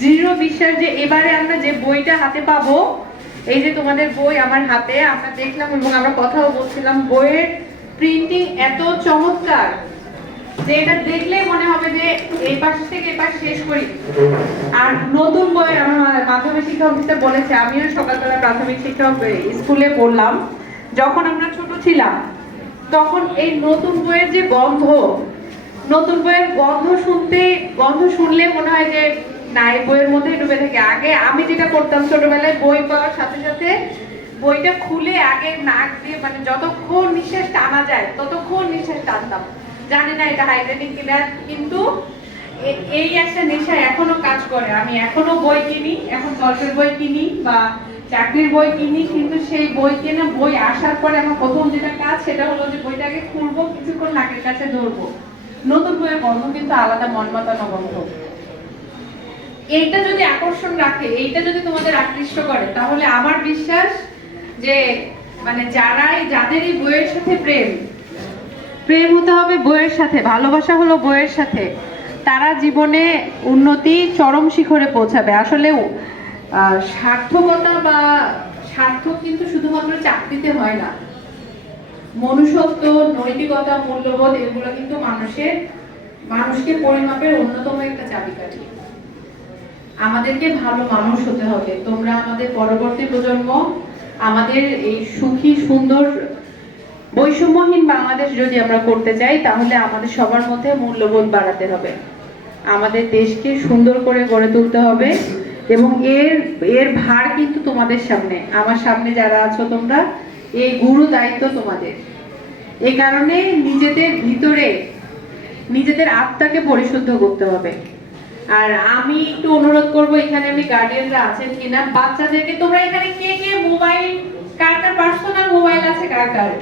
দৃঢ় বিশ্বাস যে এবারে আমরা যে বইটা হাতে পাবো, এই যে তোমাদের বই আমার হাতে, আমরা দেখলাম এবং আমরা কথাও বলছিলাম, বইয়ের প্রিন্টিং এত চমৎকার যে এটা দেখলেই মনে হবে যে এই পাশ থেকে এই পাশ শেষ করি। আর নতুন বই আমার মাধ্যমিক শিক্ষা অফিসার বলেছে, আমিও সকালবেলা প্রাথমিক শিক্ষা স্কুলে পড়লাম, যখন আমরা ছোট ছিলাম তখন এই নতুন বইয়ের যে গন্ধ, নতুন বইয়ের গন্ধ শুনলে মনে হয় যে না, এই বইয়ের মধ্যে ডুবে থাকে। আগে আমি যেটা করতাম ছোটবেলায়, বই পাওয়ার সাথে সাথে বইটা খুলে আগে নাক দিয়ে মানে যতক্ষণ নিঃশ্বাস টানা যায় ততক্ষণ নিঃশ্বাস টানতাম। জানি না এটা হাইড্রেটিক কিনা, কিন্তু এই একটা নেশা এখনো কাজ করে। আমি এখনো বই কিনি, এখন গল্পের বই কিনি বা চাকরির বই কিনি, কিন্তু সেই বই কেনা, বই আসার পরে আমার প্রথম যেটা কাজ সেটা হলো যে বইটাকে খুলবো, কিছুক্ষণ নাকের কাছে ধরবো। নতুন বইয়ের গন্ধ কিন্তু আলাদা, মন মাতানো গন্ধ। এইটা যদি আকর্ষণ রাখে, এইটা যদি তোমাদের আকৃষ্ট করে, তাহলে আমার বিশ্বাস যে মানে যাদেরই বইয়ের সাথে প্রেম হতে হবে বইয়ের সাথে, ভালোবাসা হলো বইয়ের সাথে, তারা জীবনে উন্নতি চরম শিখরে পৌঁছাবে। আসলে সার্থকতা বা সার্থক কিন্তু শুধুমাত্র চাকরিতে হয় না। মনুষ্যত্ব, নৈতিকতা, মূল্যবোধ এগুলো কিন্তু মানুষকে পরিমাপের অন্যতম একটা চাবিকাঠি। আমাদেরকে ভালো মানুষ হতে হবে। তোমরা আমাদের পরবর্তী প্রজন্ম, আমাদের এই সুখী সুন্দর বৈষম্যহীন বাংলাদেশ যদি আমরা করতে চাই, তাহলে আমাদের সবার মধ্যে মূল্যবোধ বাড়াতে হবে, আমাদের দেশকে সুন্দর করে গড়ে তুলতে হবে। এবং এর ভার কিন্তু তোমাদের সামনে, আমার সামনে যারা আছো তোমরা, এই গুরু দায়িত্ব তোমাদের। এই কারণে নিজেদের আত্মাকে পরিশুদ্ধ করতে হবে। আর আমি একটু অনুরোধ করব, এখানে আমি গার্ডিয়ানরা আছেন কিনা, বাচ্চাদেরকে তোমরা এখানে কে কে মোবাইল, কার কার পার্সোনাল মোবাইল আছে, কার কার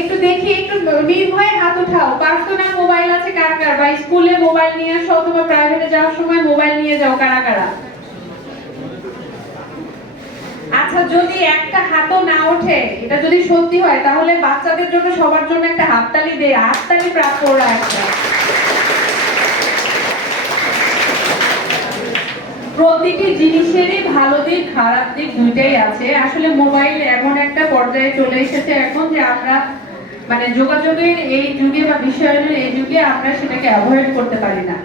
একটু দেখি, একটু নির্ভয়ে হাত উঠাও। পার্সোনাল মোবাইল আছে কার কার, বা স্কুলে মোবাইল নিয়ে আসো অথবা প্রাইভেটে যাওয়ার সময় মোবাইল নিয়ে যাও, কারা কারা? আচ্ছা, যদি একটা হাতও না ওঠে, এটা যদি সত্যি হয়, তাহলে বাচ্চাদের জন্য সবার জন্য একটা হাততালি দে, হাততালি প্রাপ্ত ওরা একটা। প্রতিটি জিনিসেরই ভালো দিক খারাপ দিক দুইটাই আছে। আসলে মোবাইল এমন একটা পর্যায়ে চলে এসেছে এখন যে আমরা মানে যোগাযোগের এই যুগে বা বিশ্বায়নের এই যুগে আমরা সেটাকে অ্যাভয়েড করতে পারি না।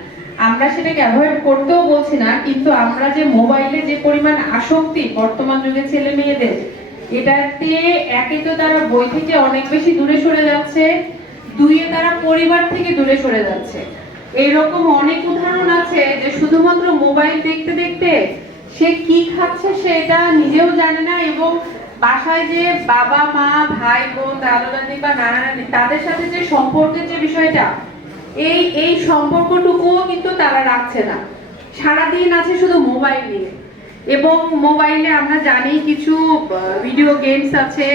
আমরা সেটাকে অ্যাভয়েড করতেও বলছি না, কিন্তু আমরা যে মোবাইলে যে পরিমাণ আসক্তি বর্তমান যুগে ছেলে মেয়েদের, এটাতে একে তো তারা বই থেকে অনেক বেশি দূরে সরে যাচ্ছে, দুইয়ে তারা পরিবার থেকে দূরে সরে যাচ্ছে। এইরকম অনেক উদাহরণ আছে যে শুধুমাত্র মোবাইল দেখতে দেখতে সে কি খাচ্ছে সেটা নিজেও জানে না, এবং বাসায় যে বাবা মা ভাই বোন দাদা দাদি বা নানা নানি তাদের সাথে যে সম্পর্কের যে বিষয়টা, এই সম্পর্কটুকুও কিন্তু তারা রাখছে না, সারাদিন আছে শুধু মোবাইল নিয়ে। এবং মোবাইলে আমরা জানি কিছু ভিডিও গেমস আছে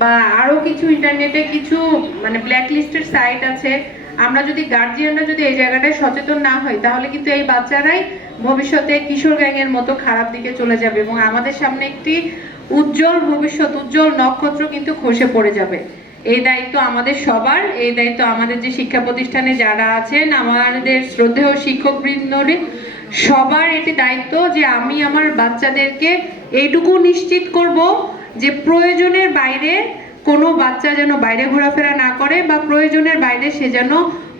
বা আরো কিছু ইন্টারনেটে কিছু মানে ব্ল্যাক লিস্টেড সাইট আছে। আমরা যদি গার্জিয়ানরা যদি এই জায়গাটায় সচেতন না হই, তাহলে কিন্তু এই বাচ্চারাই ভবিষ্যতে কিশোর গ্যাংয়ের মতো খারাপ দিকে চলে যাবে এবং আমাদের সামনে একটি উজ্জ্বল ভবিষ্যৎ, উজ্জ্বল নক্ষত্র কিন্তু খসে পড়ে যাবে। এই দায়িত্ব আমাদের সবার, এই দায়িত্ব আমাদের যে শিক্ষা প্রতিষ্ঠানে যারা আছেন, আমাদের শ্রদ্ধেয় শিক্ষকবৃন্দরে সবার এটি দায়িত্ব যে আমি আমার বাচ্চাদেরকে এইটুকু নিশ্চিত করব যে প্রয়োজনের বাইরে কোনো বাচ্চা যেন বাইরে ঘোরাফেরা না করে, বা প্রয়োজনের বাইরে সে যেন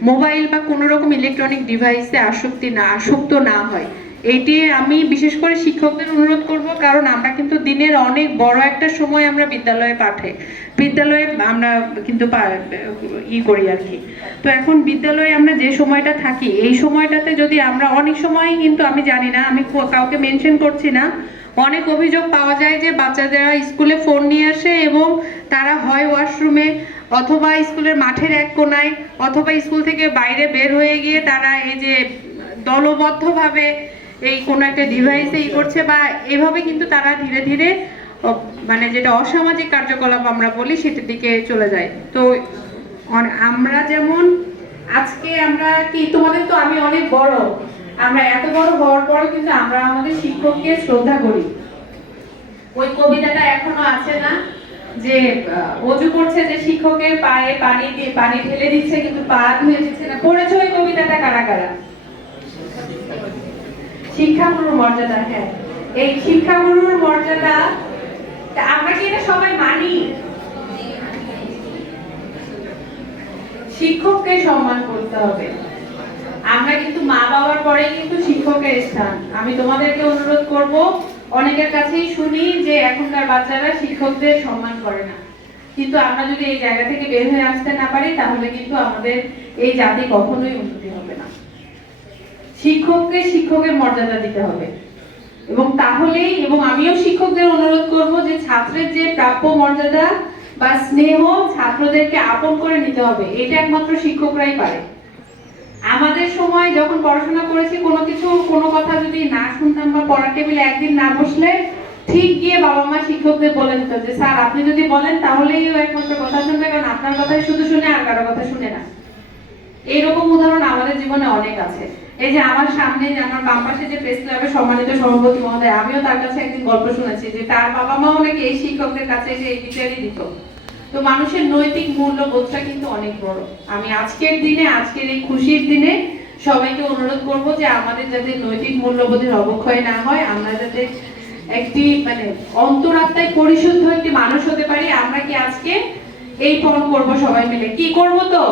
মোবাইল বা কোনো রকম ইলেকট্রনিক ডিভাইসে আসক্ত না হয়। এইটি আমি বিশেষ করে শিক্ষকদের অনুরোধ করব, কারণ আমরা কিন্তু দিনের অনেক বড় একটা সময় আমরা বিদ্যালয়ে আমরা কিন্তু করি আর কি। তো এখন বিদ্যালয়ে আমরা যে সময়টা থাকি, এই সময়টাতে যদি আমরা অনেক সময় কিন্তু আমি জানি না, আমি কাউকে মেনশন করছি না, অনেক অভিযোগ পাওয়া যায় যে বাচ্চাদেরা স্কুলে ফোন নিয়ে আসে এবং তারা হয় ওয়াশরুমে অথবা স্কুলের মাঠের এক কোনায় অথবা স্কুল থেকে বাইরে বের হয়ে গিয়ে তারা এই যে দলবদ্ধভাবে এই কোনো একটা ডিভাইসে করছে, বা এভাবে কিন্তু তারা ধীরে ধীরে মানে যেটা অসামাজিক কার্যকলাপ আমরা বলি সেটার দিকে চলে যায়। তো আমরা যেমন আজকে আমরা কি, তোমাদের তো আমি অনেক বড়, আমরা এত বড় হওয়ার পরও কিন্তু আমরা আমাদের শিক্ষককে শ্রদ্ধা করি। ওই কবিতাটা এখনো আছে না, যে অজু করছে যে শিক্ষকের পায়ে পানি ঢেলে দিচ্ছে কিন্তু পা ধুয়ে দিচ্ছে না? পড়েছো ওই কবিতাটা কারা কারা? শিক্ষাগুরুর মর্যাদা, হ্যাঁ, এই শিক্ষাগুরুর মর্যাদা আমরা কি এটা সবাই মানি? শিক্ষককে সম্মান করতে হবে। আমরা কিন্তু মা বাবার পরে কিন্তু শিক্ষকের স্থান। আমি তোমাদেরকে অনুরোধ করব, অনেকের কাছেই শুনি যে এখনকার বাচ্চারা শিক্ষকদের সম্মান করে না, কিন্তু আমরা যদি এই জায়গা থেকে বের হয়ে আসতে না পারি তাহলে কিন্তু আমাদের এই জাতি কখনোই উন্নতি হবে না। শিক্ষককে শিক্ষকের মর্যাদা দিতে হবে, এবং তাহলেই, এবং আমিও শিক্ষকদের অনুরোধ করব যে ছাত্রের যে প্রাপ্য মর্যাদা বা স্নেহ, ছাত্রদেরকে আপন করে নিতে হবে। এটা একমাত্র শিক্ষকরাই পারে। আমাদের সময় যখন পড়াশোনা করেছি, কোনো কথা যদি না শুনতাম বা পড়ার টেবিলে একদিন না বসলে ঠিক গিয়ে বাবা মা শিক্ষকদের বলে দিত যে স্যার আপনি যদি বলেন তাহলেই ও একমাত্র কথা শুনবে, কারণ আপনার কথাই শুধু শুনে আর কারো কথা শুনে না। এইরকম উদাহরণ আমাদের জীবনে অনেক আছে। এই যে আমার সামনে, যে আমার বাম পাশে যে প্রেস ক্লাবের সম্মানিত সভাপতি মহোদয়, আমিও তার কাছে একদিন গল্প শুনেছি যে তার বাবা মাও নাকি এই শিক্ষকদের কাছে এসে এই বিচারই দিত। তো মানুষের নৈতিক মূল্যবোধটা কিন্তু অনেক বড়। আমি আজকের দিনে, আজকের এই খুশির দিনে সবাইকে অনুরোধ করব যে আমাদের যাতে নৈতিক মূল্যবোধের অবক্ষয় না হয়, আমরা যাতে একটি অন্তরাত্মায় পরিশুদ্ধ একটি মানুষ হতে পারি। আমরা কি আজকে এই ফোন করব সবাই মিলে? কি করব? তো